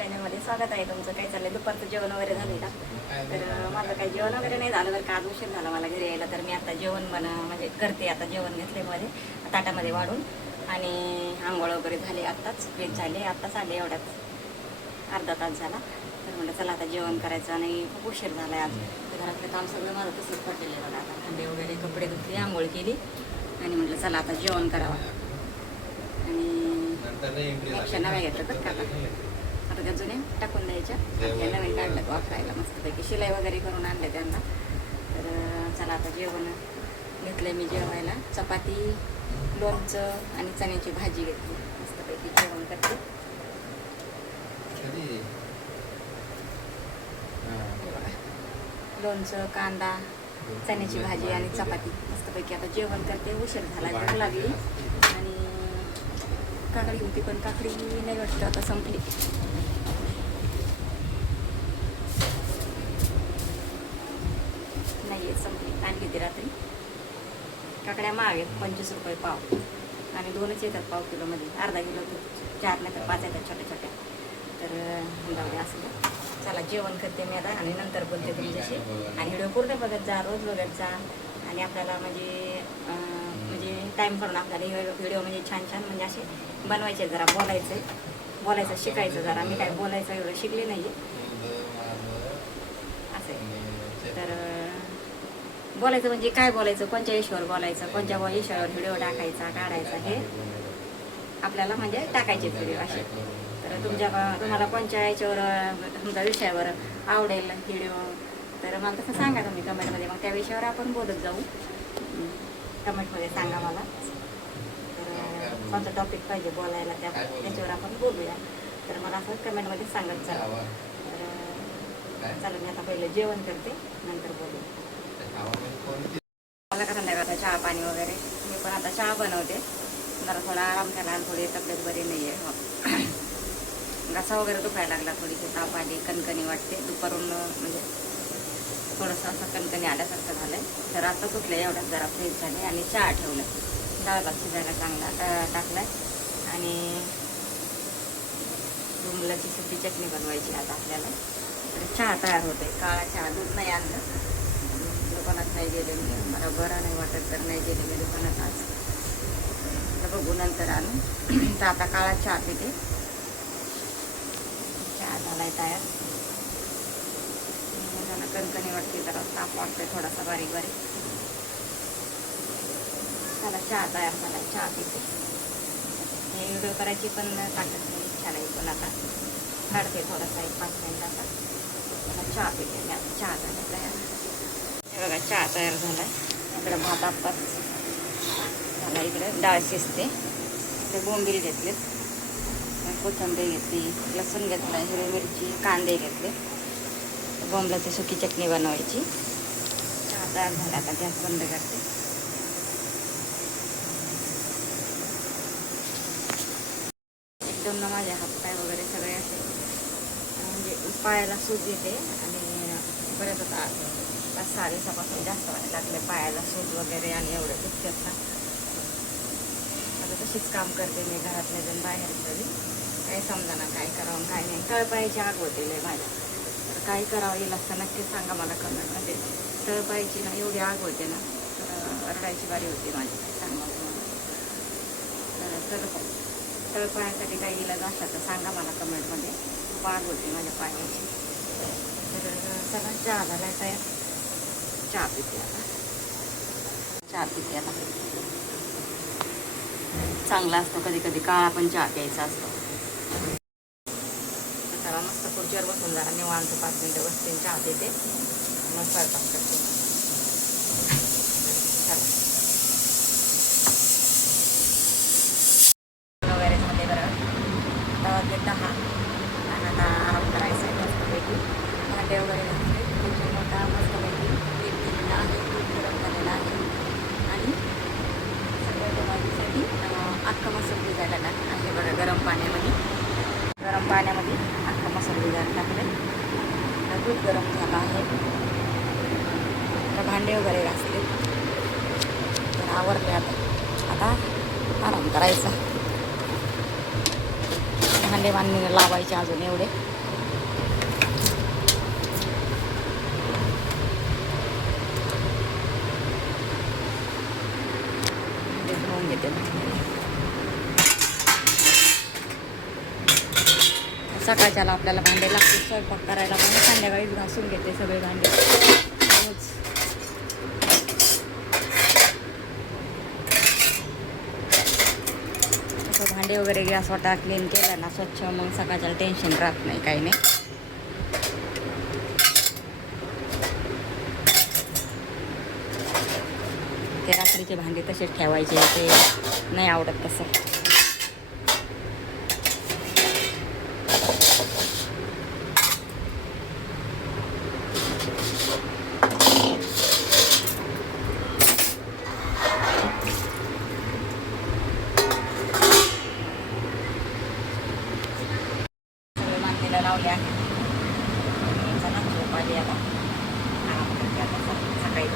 चॅनलमध्ये स्वागत आहे तुमचं. काय चाललंय? दुपारचं जेवण वगैरे झालं का? तर माझं काही जेवण वगैरे नाही झालं बरं का. आज उशीर झाला मला घरी यायला. तर मी आता जेवण म्हणजे करते. आता जेवण घेतले मध्ये ताटामध्ये वाढून आणि आंघोळ वगैरे झाले. आत्ताच फ्रेश झाले. आत्ताच आले एवढ्यात अर्धा तास झाला. तर म्हटलं चला आता जेवण करायचं आणि खूप उशीर झाला आहे आज. तर घरातलं काम सगळं माझं तसंच पडलेलं आहे बघा. आता भांडे वगैरे कपडे धुतले, आंघोळ केली आणि म्हटलं चला आता जेवण करावं. आणि एकशे नव्या घेतलं तर का आता त्या जुने टाकून द्यायच्या. हे नवीन काढलं वापरायला मस्तपैकी शिलाई वगैरे करून आणले त्यांना. तर चला आता जेवण घेतलं मी जेवायला. चपाती, लोणचं आणि चण्याची भाजी घेतली. मस्तपैकी जेवण करते. लोणचं, कांदा, चण्याची भाजी आणि चपाती मस्तपैकी आता जेवण करते. उशीर झाला, भूक लागली आणि काकडी होती पण काकडी नाही वाटतं आता संपली. नाही संपली. आणली होती रात्री. काकड्या महाग आहेत, 25 रुपये पाव आणि दोनच येतात पाव किलोमध्ये. अर्धा किलो 4 नाही तर 5 येतात छोट्या छोट्या. तर जाऊ द्या असं. चला जेवण करते मी आता आणि नंतर बोलते तुमच्याशी. आणि व्हिडिओ पूर्ण बघत जा, रोज बघत जा. आणि आपल्याला म्हणजे टाईम करून आपल्याला व्हिडिओ म्हणजे छान छान म्हणजे असे बनवायचे. जरा बोलायचं शिकायचं. जरा मी काय बोलायचं एवढं शिकले नाही असं. तर बोलायचं म्हणजे काय बोलायचं, कोणत्या विषयावर बोलायचं, कोणत्या विषयावर व्हिडिओ टाकायचा काढायचा हे आपल्याला म्हणजे टाकायचे व्हिडिओ असे. तर तुम्हाला कोणत्या याच्यावर तुमच्या विषयावर आवडेल व्हिडिओ तर मला तसं सांगा तुम्ही कमेंटमध्ये. मग त्या विषयावर आपण बोलत जाऊ. कमेंटमध्ये सांगा मला. तर कोणता टॉपिक पाहिजे बोलायला त्याच्यावर आपण बोलूया. तर मला असं कमेंटमध्ये सांगत चला. तर चला मी आता पहिलं जेवण करते, नंतर बोलू. मला का संध्याकाळचा चहा पाणी वगैरे. मी पण आता चहा बनवते. जरा थोडा आराम केला आणि थोडी तब्येत बरी नाही आहे. घसा वगैरे दुखायला लागला, थोडीशी ताप आली, कणकणी वाटते. दुपारून म्हणजे थोडंसं असं कणकणी आल्यासारखं झालं आहे. तर आता सुटलं एवढ्यात जरा फ्रेश झाले आणि चहा ठेवलं. डाळ भात शिजायला चांगला टाकला आहे आणि मुलाची सुकी चटणी बनवायची आता आपल्याला. तर चहा तयार होते. काळा चहा, दूध नाही आणलं. दुकानात नाही गेले मी, मला बरं नाही वाटत तर नाही गेले मी दुकानात आज. तर बघू नंतर आणू. तर आता काळा चहा पिते. चहा झालाय तयार. मला कणकणी वाटते, जरा ताप वाटतोय थोडासा बारीक बारीक. त्याला चहा तयार झाला, चहा पिते. हे व्हिडिओ करायची पण टाकत नाही, इच्छा नाही. पण आता काढते थोडासा 1-5 मिनिटाचा. मला चहा पिते मी आता. चहा झाला तयार. हे बघा चहा तयार झाला आहे. इकडं भात आत्ताच झाला. इकडे डाळ शिजते. इकडे बोंबील घेतलेत, कोथिंबीर घेतली, लसूण घेतला, हिरवी मिरची, कांदे घेतले. बोंबलाची सुकी चटणी बनवायची. चहा तयार झाला. आता गॅस बंद करते. एकदम ना माझे हातपाय वगैरे सगळे असे म्हणजे पायाला सूज येते आणि बऱ्याच आता 5-6 दिवसापासून जास्त व्हायला लागले पायाला सूज वगैरे आणि एवढं दुखतात ना. आता तशीच काम करते मी घरातल्या जण बाहेर तरी काही समजा काय करावं काय नाही. तळपायाची आग होते लय माझ्या. तर काय करावं येईल असं नक्की सांगा मला कमेंटमध्ये. तळपायाची ना एवढी आग होते ना, तर रडायची बारी होती माझी. सांगा तुम्हाला. तळपायासाठी काही इलाज असला तर सांगा मला कमेंटमध्ये. खूप आग होती माझ्या पायाची. तर चला चहा झाला तयार. चहा पिते आता. चांगला असतो कधी कधी काळा पण चहा प्यायचा असतो. चला मस्त खुर्चीवर बसून जरा निवांत 5 मिनिटं बसते, चहा पिते, मग स्वयंपाक करते. चला वगैरे झाले बरं. आता वाजले 10 आणि आता आराम करायचा आहे मस्तपैकी. भांडे वगैरे घातले. किचन मोठा मस्तपैकी एक दिलेला आहे, दूध गरम झालेला आहे आणि सगळं बनवण्यासाठी अख्खा मसूर भिजायला टाकला आहे बघा. गरम पाण्यामध्ये अख्खा मसूर भिजायला टाकले. दूध गरम झाला आहे. तर भांडे वगैरे घासले. तर आवरले आता आराम करायचा. भांडे बांधणे लावायचे अजून एवढे. धुवून घेते. सकाळच्याला आपल्याला भांडे लागते स्वयंपाक करायला, पण संध्याकाळीच घासून घेते सगळे भांडे रोज. असं भांडे वगैरे गॅस वाटा क्लीन केलं ना स्वच्छ, मग सकाळच्याला टेन्शन राहत नाही, काही नाही. ते रात्रीचे भांडे तसेच ठेवायचे, ते नाही आवडत तसं. लावले आहे. चला झोप आली आता, आराम करते आता, सकाळी